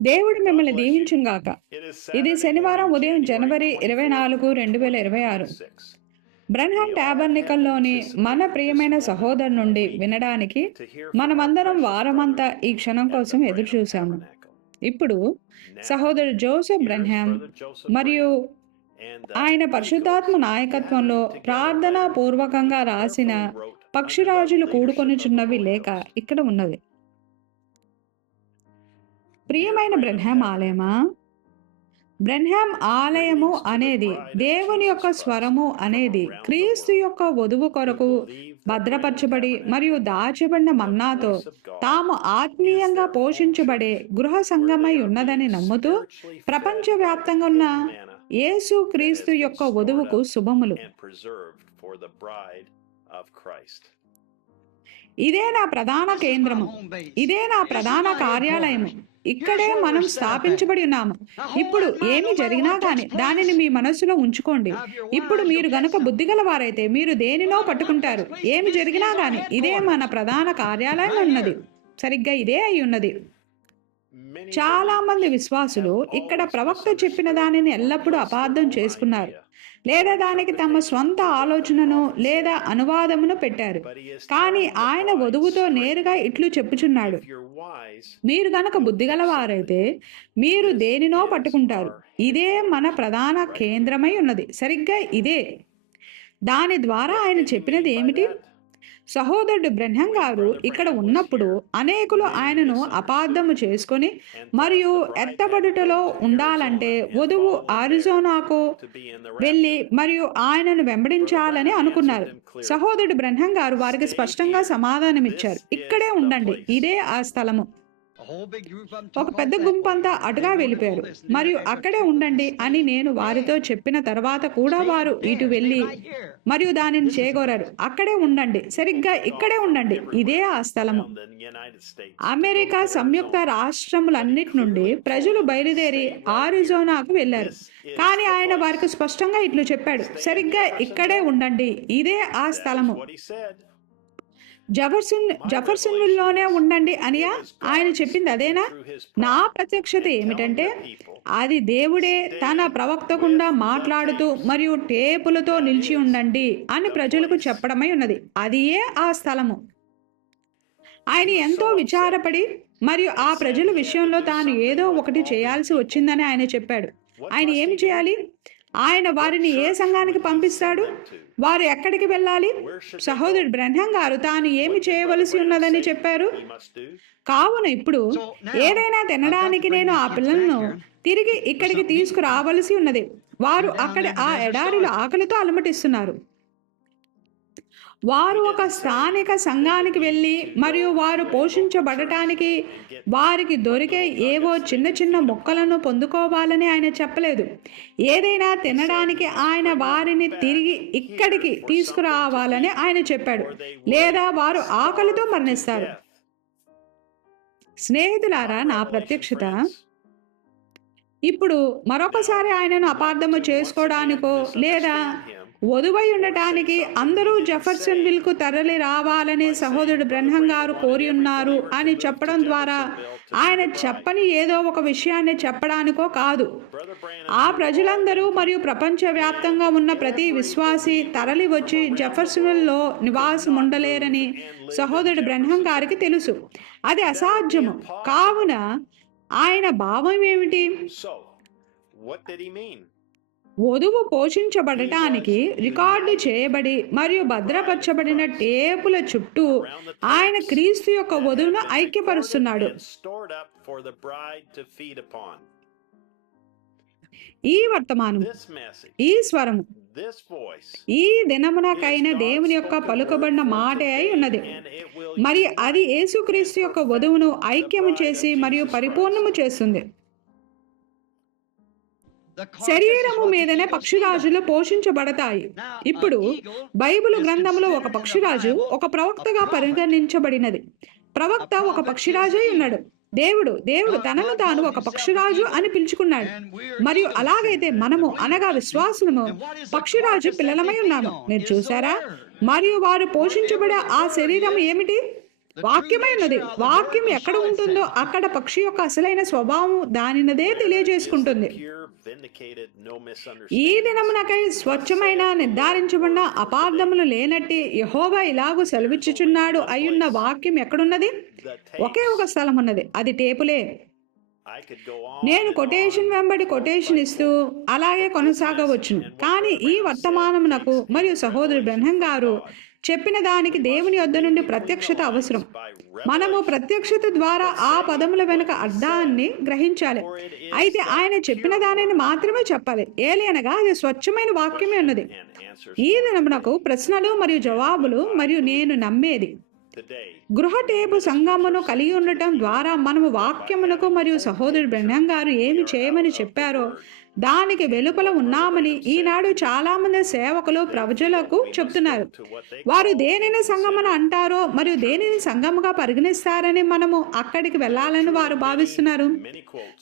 దేవుడు మిమ్మల్ని దీవించుగాక. ఇది శనివారం ఉదయం జనవరి 24, 2026. బ్రన్హామ్ టాబర్నికల్లోని మన ప్రియమైన సహోదరు నుండి వినడానికి మనమందరం వారమంతా ఈ క్షణం కోసం ఎదురుచూశాము. ఇప్పుడు సహోదరు జోసెఫ్ బ్రన్హామ్ మరియు ఆయన పరిశుద్ధాత్మ నాయకత్వంలో ప్రార్థనా పూర్వకంగా రాసిన పక్షిరాజులు కూడుకొనుచున్నవి లేఖ ఇక్కడ ఉన్నది. ప్రియమైన బ్రన్హామ్ ఆలయమా, బ్రన్హామ్ ఆలయము అనేది దేవుని యొక్క స్వరము అనేది క్రీస్తు యొక్క వధువు కొరకు భద్రపరచబడి మరియు దాచబడిన మన్నాతో తాము ఆత్మీయంగా పోషించబడే గృహ సంఘమై ఉన్నదని నమ్ముతూ ప్రపంచవ్యాప్తంగా ఉన్న యేసు క్రీస్తు యొక్క వధువుకు శుభములు. ఇదే నా ప్రధాన కేంద్రము, ఇదే నా ప్రధాన కార్యాలయము, ఇక్కడే మనం స్థాపించబడి ఉన్నాము. ఇప్పుడు ఏమి జరిగినా కానీ దానిని మీ మనస్సులో ఉంచుకోండి. ఇప్పుడు మీరు గనుక బుద్ధిగల వారైతే మీరు దేనినో పట్టుకుంటారు. ఏమి జరిగినా కానీ ఇదే మన ప్రధాన కార్యాలయం ఉన్నది, సరిగ్గా ఇదే అయి ఉన్నది. చాలా మంది విశ్వాసులు ఇక్కడ ప్రవక్త చెప్పిన దానిని ఎల్లప్పుడూ అపార్థం చేసుకున్నారు, లేదా దానికి తమ స్వంత ఆలోచనను లేదా అనువాదమును పెట్టారు. కానీ ఆయన వధువుతో నేరుగా ఇట్లు చెప్పుచున్నాడు, మీరు గనక బుద్ధిగలవారైతే మీరు దేనినో పట్టుకుంటారు. ఇదే మన ప్రధాన కేంద్రమై ఉన్నది, సరిగ్గా ఇదే. దాని ద్వారా ఆయన చెప్పినది ఏమిటి? సహోదరుడు బ్రన్హామ్ గారు ఇక్కడ ఉన్నప్పుడు అనేకులు ఆయనను అపార్థము చేసుకొని మరియు ఎత్తబడుటలో ఉండాలంటే వధువు ఆరిజోనాకు వెళ్ళి మరియు ఆయనను వెంబడించాలని అనుకున్నారు. సహోదరుడు బ్రన్హామ్ గారు వారికి స్పష్టంగా సమాధానమిచ్చారు, ఇక్కడే ఉండండి, ఇదే ఆ స్థలము. ఒక పెద్ద గుంపంతా అటుగా వెళ్ళిపోయారు మరియు అక్కడే ఉండండి అని నేను వారితో చెప్పిన తర్వాత కూడా వారు ఇటు వెళ్ళి మరియు దానిని చేగోరారు. అక్కడే ఉండండి, సరిగ్గా ఇక్కడే ఉండండి, ఇదే ఆ స్థలము. అమెరికా సంయుక్త రాష్ట్రములన్నిటి నుండి ప్రజలు బయలుదేరి ఆరిజోనాకు వెళ్ళారు. కానీ ఆయన వారికి స్పష్టంగా ఇట్లు చెప్పాడు, సరిగ్గా ఇక్కడే ఉండండి, ఇదే ఆ స్థలము. జెఫర్సన్విల్లోనే ఉండండి అనియా ఆయన చెప్పింది అదేనా? నా ప్రత్యక్షత ఏమిటంటే అది దేవుడే తన ప్రవక్త గుండా మాట్లాడుతూ మరియు టేపులతో నిలిచి ఉండండి అని ప్రజలకు చెప్పడమై ఉన్నది. అదియే ఆ స్థలము. ఆయన ఎంతో విచారపడి మరియు ఆ ప్రజల విషయంలో తాను ఏదో ఒకటి చేయాల్సి వచ్చిందని ఆయన చెప్పాడు. ఆయన ఏమి చేయాలి? ఆయన వారిని ఏ సంఘానికి పంపిస్తాడు? వారు ఎక్కడికి వెళ్ళాలి? సహోదరుడు బ్రన్హామ్ గారు తాను ఏమి చేయవలసి ఉన్నదని చెప్పారు. కావున ఇప్పుడు ఏదైనా తినడానికి నేను ఆ పిల్లలను తిరిగి ఇక్కడికి తీసుకురావలసి ఉన్నది. వారు అక్కడ ఆ ఎడారిలో ఆకలితో అలమటిస్తున్నారు. వారు ఒక స్థానిక సంఘానికి వెళ్ళి మరియు వారు పోషించబడటానికి వారికి దొరికే ఏవో చిన్న చిన్న మొక్కలను పొందుకోవాలని ఆయన చెప్పలేదు. ఏదైనా తినడానికి ఆయన వారిని తిరిగి ఇక్కడికి తీసుకురావాలని ఆయన చెప్పాడు, లేదా వారు ఆకలితో మరణిస్తారు. స్నేహితులారా, నా ప్రత్యక్షత ఇప్పుడు మరొకసారి ఆయనను అపార్థము చేసుకోవడానికో లేదా వధువై ఉండటానికి అందరూ జెఫర్సన్విల్ కు తరలి రావాలని సహోదరుడు బ్రన్హామ్ గారు కోరి ఉన్నారు అని చెప్పడం ద్వారా ఆయన చెప్పని ఏదో ఒక విషయాన్ని చెప్పడానికో కాదు. ఆ ప్రజలందరూ మరియు ప్రపంచవ్యాప్తంగా ఉన్న ప్రతి విశ్వాసి తరలి వచ్చి జెఫర్సన్విల్లో నివాసం ఉండలేరని సహోదరుడు బ్రన్హామ్ గారికి తెలుసు. అది అసాధ్యము. కావున ఆయన భావం ఏమిటి? వధువు పోషించబడటానికి రికార్డు చేయబడి మరియు భద్రపరచబడిన టేపుల చుట్టూ ఆయన క్రీస్తు యొక్క వధువును ఐక్యపరుస్తున్నాడు. ఈ వర్తమానం, ఈ స్వరము ఈ దినమునకైన దేవుని యొక్క పలుకబడిన మాటే అయి ఉన్నది. మరి అది యేసుక్రీస్తు యొక్క వధువును ఐక్యము చేసి మరియు పరిపూర్ణము చేస్తుంది. శరీరము మీదనే పక్షిరాజులు పోషించబడతాయి. ఇప్పుడు బైబిల్ గ్రంథంలో ఒక పక్షిరాజు ఒక ప్రవక్తగా పరిగణించబడినది. ప్రవక్త ఒక పక్షిరాజై ఉన్నాడు. దేవుడు తనను తాను ఒక పక్షిరాజు అని పిలుచుకున్నాడు. మరియు అలాగైతే మనము అనగా విశ్వాసులము పక్షిరాజు పిల్లలమై ఉన్నాము. మీరు చూసారా? మరియు వారు పోషించబడే ఆ శరీరం ఏమిటి? వాక్యమై ఉన్నది. వాక్యం ఎక్కడ ఉంటుందో అక్కడ పక్షి యొక్క అసలైన స్వభావం దానినదే తెలియజేసుకుంటుంది. ఈ దినమునకై స్వచ్ఛమైన నిర్ధారించబడిన అపార్థములు లేనట్టి యెహోవా ఇలాగూ సెలవిచ్చుచున్నాడు అయ్యున్న వాక్యం ఎక్కడున్నది? ఒకే ఒక స్థలం ఉన్నది, అది టేపులే. నేను కొటేషన్ వెంబడి కొటేషన్ ఇస్తూ అలాగే కొనసాగవచ్చును. కానీ ఈ వర్తమానమునకు మరియు సహోదరు బ్రహ్నం గారు చెప్పిన దానికి దేవుని యొద్ద నుండి ప్రత్యక్షత అవసరం. మనము ప్రత్యక్షత ద్వారా ఆ పదముల వెనుక అర్థాన్ని గ్రహించాలి. అయితే ఆయన చెప్పిన దానిని మాత్రమే చెప్పాలి. ఏలయనగా అది స్వచ్ఛమైన వాక్యమే ఉన్నది. ఈ దినమునకు ప్రశ్నలు మరియు జవాబులు మరియు నేను నమ్మేది గృహ టేపు సంగమును కలిగి ఉండటం ద్వారా మనము వాక్యమునకు మరియు సహోదరుడు బ్రహ్నం గారు ఏమి చేయమని చెప్పారో దానికి వెలుపల ఉన్నామని ఈనాడు చాలా మంది సేవకులు ప్రజలకు చెప్తున్నారు. వారు దేనిని సంగమని అంటారో మరియు దేనిని సంగముగా పరిగణిస్తారని మనము అక్కడికి వెళ్ళాలని వారు భావిస్తున్నారు.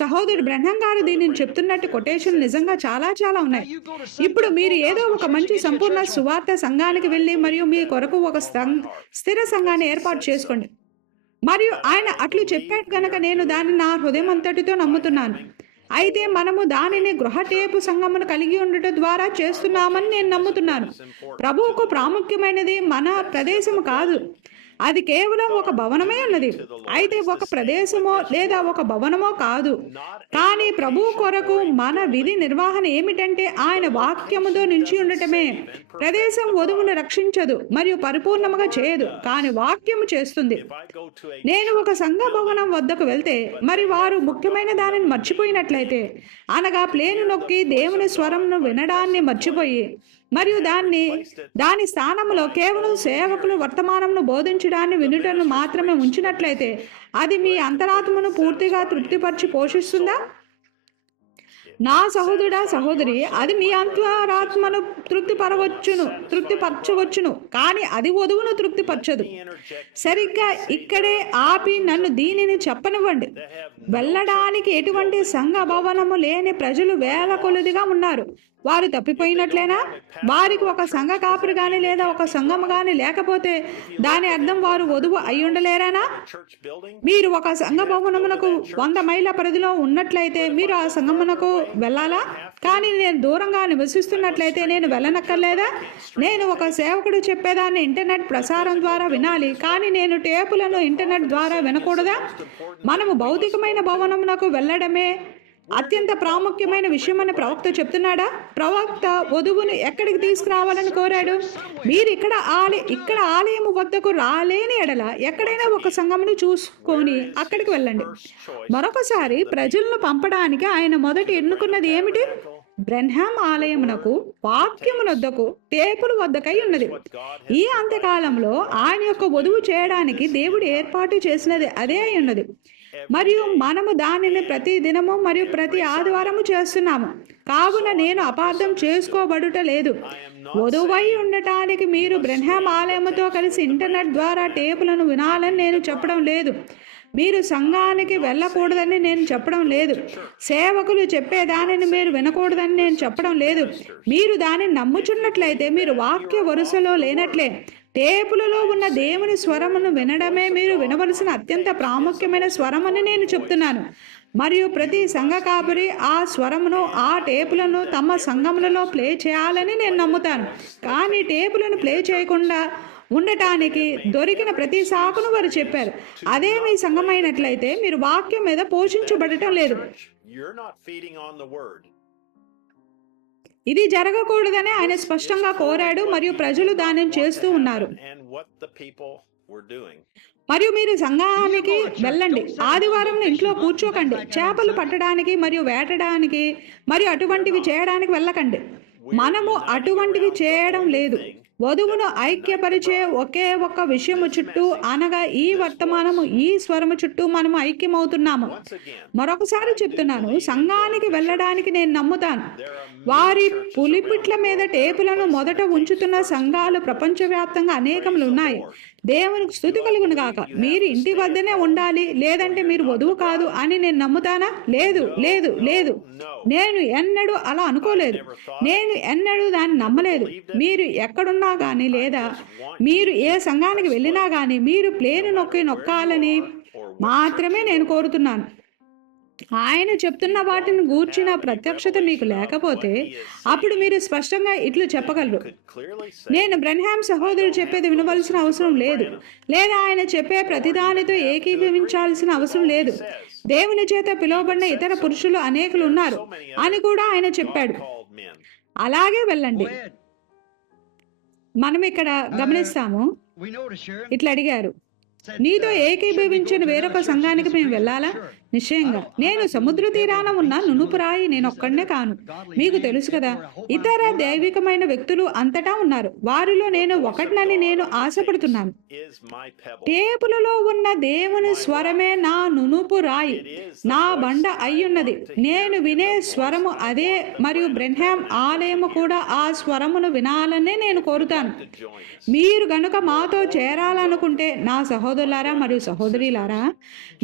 సహోదరుడు బ్రహ్నం గారు దీనిని చెప్తున్నట్టు కొటేషన్ నిజంగా చాలా చాలా ఉన్నాయి. ఇప్పుడు మీరు ఏదో ఒక మంచి సంపూర్ణ సువార్త సంఘానికి వెళ్ళి మరియు మీ కొరకు ఒక స్థిర సంఘాన్ని ఏర్పాటు చేసుకోండి. మరియు ఆయన అట్లు చెప్పాడు కనుక నేను దాన్ని నా హృదయం అంతటితో నమ్ముతున్నాను. అయితే మనము దానిని గృహ టేపు సంఘమును కలిగి ఉండటం ద్వారా చేస్తున్నామని నేను నమ్ముతున్నాను. ప్రభువుకు ప్రాముఖ్యమైనది మన ప్రదేశము కాదు, అది కేవలం ఒక భవనమే ఉన్నది. అయితే ఒక ప్రదేశమో లేదా ఒక భవనమో కాదు. కానీ ప్రభు కొరకు మన విధి నిర్వహణ ఏమిటంటే ఆయన వాక్యముతో నిలిచి ఉండటమే. ప్రదేశం వధువును రక్షించదు మరియు పరిపూర్ణముగా చేయదు, కానీ వాక్యము చేస్తుంది. నేను ఒక సంఘ భవనం వద్దకు వెళ్తే మరి వారు ముఖ్యమైన దానిని మర్చిపోయినట్లయితే, అనగా ప్లేను నొక్కి దేవుని స్వరంను వినడాన్ని మర్చిపోయి మరియు దాని స్థానంలో కేవలం సేవకులు వర్తమానంను బోధించడాన్ని వినుటను మాత్రమే ఉంచినట్లయితే అది మీ అంతరాత్మను పూర్తిగా తృప్తిపరిచి పోషిస్తుందా? నా సహోదరుడా సహోదరి, అది మీ అంతరాత్మను తృప్తిపరచవచ్చును, కానీ అది వధువును తృప్తిపరచదు. సరిగ్గా ఇక్కడే ఆపి నన్ను దీనిని చెప్పనివ్వండి. వెళ్ళడానికి ఎటువంటి సంఘ భవనము లేని ప్రజలు వేల కొలదిగా ఉన్నారు. వారు తప్పిపోయినట్లేనా? వారికి ఒక సంఘ కాపురి గాని లేదా ఒక సంఘము గాని లేకపోతే దాని అర్థం వారు వధువు అయి ఉండలేరానా? మీరు ఒక సంఘ భవనమునకు 100 మైళ్ళ పరిధిలో ఉన్నట్లయితే మీరు ఆ సంఘమునకు వెళ్ళాలా? కానీ నేను దూరంగా నివసిస్తున్నట్లయితే నేను వెళ్ళనక్కర్లేదా? నేను ఒక సేవకుడు చెప్పేదాన్ని ఇంటర్నెట్ ప్రసారం ద్వారా వినాలి, కానీ నేను టేపులను ఇంటర్నెట్ ద్వారా వినకూడదా? మనము భౌతికమైన భవనమునకు వెళ్ళడమే అత్యంత ప్రాముఖ్యమైన విషయమని ప్రవక్త చెప్తున్నాడా? ప్రవక్త వధువును ఎక్కడికి తీసుకురావాలని కోరాడు? మీరు ఇక్కడ ఆలయం వద్దకు రాలేని ఎడల ఎక్కడైనా ఒక సంఘమును చూసుకొని అక్కడికి వెళ్ళండి. మరొకసారి ప్రజలను పంపడానికి ఆయన మొదట ఎన్నుకున్నది ఏమిటి? బ్రెన్హామ్ ఆలయమునకు వాక్యమునొద్దకు టేపుల వద్దకై ఉన్నది. ఈ అంత్యకాలంలో ఆయన యొక్క వధువు చేయడానికి దేవుడు ఏర్పాటు చేసినది అదే అయి ఉన్నది. మరియు మనము దానిని ప్రతి దినము మరియు ప్రతి ఆదివారము చేస్తున్నాము. కావున నేను అపార్థం చేసుకోబడుట లేదు. వధువై ఉండటానికి మీరు బ్రెన్హామ్ ఆలయముతో కలిసి ఇంటర్నెట్ ద్వారా టేపులను వినాలని నేను చెప్పడం లేదు. మీరు సంఘానికి వెళ్ళకూడదని నేను చెప్పడం లేదు. సేవకులు చెప్పేదానిని మీరు వినకూడదని నేను చెప్పడం లేదు. మీరు దానిని నమ్ముచున్నట్లయితే మీరు వాక్య వరుసలో లేనట్లే. టేపులలో ఉన్న దేవుని స్వరమును వినడమే మీరు వినవలసిన అత్యంత ప్రాముఖ్యమైన స్వరమని నేను చెప్తున్నాను. మరియు ప్రతి సంఘ కాపురి ఆ స్వరమును ఆ టేపులను తమ సంఘములలో ప్లే చేయాలని నేను నమ్ముతాను. కానీ టేపులను ప్లే చేయకుండా ఉండటానికి దొరికిన ప్రతి సాకును వారు చెప్పారు. అదే మీ సంఘమైనట్లయితే మీరు వాక్యం మీద పోషించబడటం లేదు. ఇది జరగకూడదని ఆయన స్పష్టంగా కోరాడు మరియు ప్రజలు దానిని చేస్తూ ఉన్నారు. మరియు మీరు సంఘానికి వెళ్ళండి. ఆదివారం ఇంట్లో కూర్చోకండి. చేపలు పట్టడానికి మరియు వేటడానికి మరియు అటువంటివి చేయడానికి వెళ్ళకండి. మనము అటువంటివి చేయడం లేదు. వధువును ఐక్యపరిచే ఒకే ఒక్క విషయము చుట్టూ, అనగా ఈ వర్తమానము ఈ స్వరము చుట్టూ మనము ఐక్యమవుతున్నాము. మరొకసారి చెప్తున్నాను, సంఘానికి వెళ్ళడానికి నేను నమ్ముతాను. వారి పులిపిట్ల మీద టేపులను మొదట ఉంచుతున్న సంఘాలు ప్రపంచవ్యాప్తంగా అనేకములు ఉన్నాయి. దేవునికి స్తుతి కలుగును గాక. మీరు ఇంటి వద్దనే ఉండాలి, లేదంటే మీరు వధువు కాదు అని నేను నమ్ముతానా? లేదు, లేదు, లేదు. నేను ఎన్నడూ అలా అనుకోలేదు. నేను ఎన్నడూ దాన్ని నమ్మలేదు. మీరు ఎక్కడున్నా కానీ, లేదా మీరు ఏ సంఘానికి వెళ్ళినా కానీ, మీరు ప్లేను నొక్కాలని మాత్రమే నేను కోరుతున్నాను. ఆయన చెప్తున్న వాటిని గూర్చిన ప్రత్యక్షత మీకు లేకపోతే అప్పుడు మీరు స్పష్టంగా ఇట్లు చెప్పగలరు, నేను బ్రెన్హామ్ సహోదరుడు చెప్పేది వినవలసిన అవసరం లేదు, లేదా ఆయన చెప్పే ప్రతిదానితో ఏకీభవించాల్సిన అవసరం లేదు. దేవుని చేత పిలువబడిన ఇతర పురుషులు అనేకులు ఉన్నారు అని కూడా ఆయన చెప్పాడు. అలాగే వెళ్ళండి. మనం ఇక్కడ గమనిస్తాము, ఇట్లా అడిగారు, నీతో ఏకీభవించిన వేరొక సంఘానికి మేము వెళ్ళాలా? నిశ్చయంగా. నేను సముద్ర తీరాన ఉన్న నునుపురాయి నేనొక్కడనే కాను. మీకు తెలుసు కదా, ఇతర దైవికమైన వ్యక్తులు అంతటా ఉన్నారు. వారిలో నేను ఒకటినని నేను ఆశపడుతున్నాను. టేపులలో ఉన్న దేవుని స్వరమే నా నునుపు రాయి, నా బండ అయ్యున్నది. నేను వినే స్వరము అదే, మరియు బ్రెన్హామ్ ఆలయము కూడా ఆ స్వరమును వినాలనే నేను కోరుతాను. మీరు గనుక మాతో చేరాలనుకుంటే నా సహోదరులారా మరియు సహోదరులారా,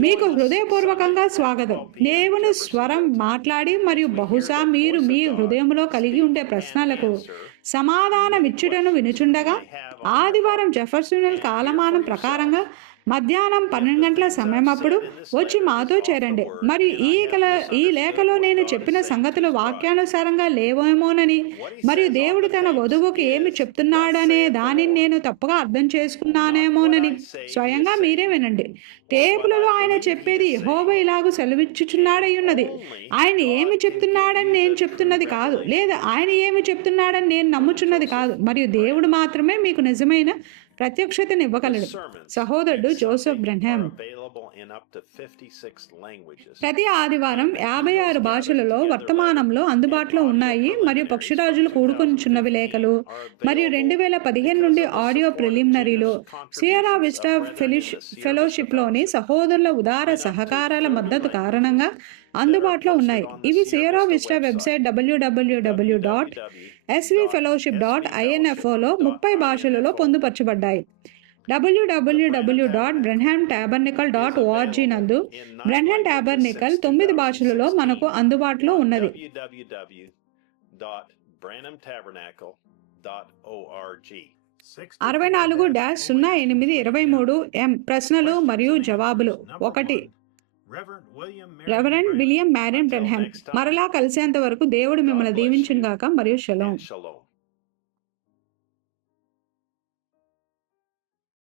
మీకు హృదయపూర్వకంగా స్వాగతం. దేవుని స్వరం మాట్లాడి మరియు బహుశా మీరు మీ హృదయంలో కలిగి ఉండే ప్రశ్నలకు సమాధానమిచ్చుటను వినుచుండగా ఆదివారం జెఫర్సన్ కాలమానం ప్రకారంగా మధ్యాహ్నం 12 గంటల సమయం అప్పుడు వచ్చి మాతో చేరండి. మరియు ఈ లేఖలో నేను చెప్పిన సంగతులు వాక్యానుసారంగా లేవేమోనని, మరియు దేవుడు తన వధువుకి ఏమి చెప్తున్నాడనే దానిని నేను తప్పుగా అర్థం చేసుకున్నానేమోనని స్వయంగా మీరే వినండి. టేపులలో ఆయన చెప్పేది యెహోవా ఇలాగూ సెలవిచ్చుచున్నాడై ఉన్నది. ఆయన ఏమి చెప్తున్నాడని నేను చెప్తున్నది కాదు, లేదా ఆయన ఏమి చెప్తున్నాడని నేను నమ్ముచున్నది కాదు, మరియు దేవుడు మాత్రమే మీకు నిజమైన ప్రత్యక్షతను ఇవ్వగలడు. సహోదరుడు జోసెఫ్ బ్రెన్హామ్. ప్రతి ఆదివారం 56 భాషలలో వర్తమానంలో అందుబాటులో ఉన్నాయి మరియు పక్షిరాజులు కూడుకొనిచున్నవి లేఖలు మరియు 2015 నుండి ఆడియో ప్రిలిమినరీలో సియరా విస్టా ఫెలోషిప్లోని సహోదరుల ఉదార సహకారాల మద్దతు కారణంగా అందుబాటులో ఉన్నాయి. ఇవి సియరా విస్టా వెబ్సైట్ www.svfellowship.info లో 30 భాషలలో పొందుపరచబడ్డాయి. www.brenhamtabernacle.org నందు బ్రెన్హామ్ టాబర్నికల్ 9 భాషలలో మనకు అందుబాటులో ఉన్నది. www.brenhamtabernacle.org 64-08-23 ప్రశ్నలు మరియు జవాబులు. 1. Reverend William Marion Branham. మరలా కలిసేంత వరకు దేవుడు మిమ్మల్ని దీవించును గాక మరియు షలోమ్.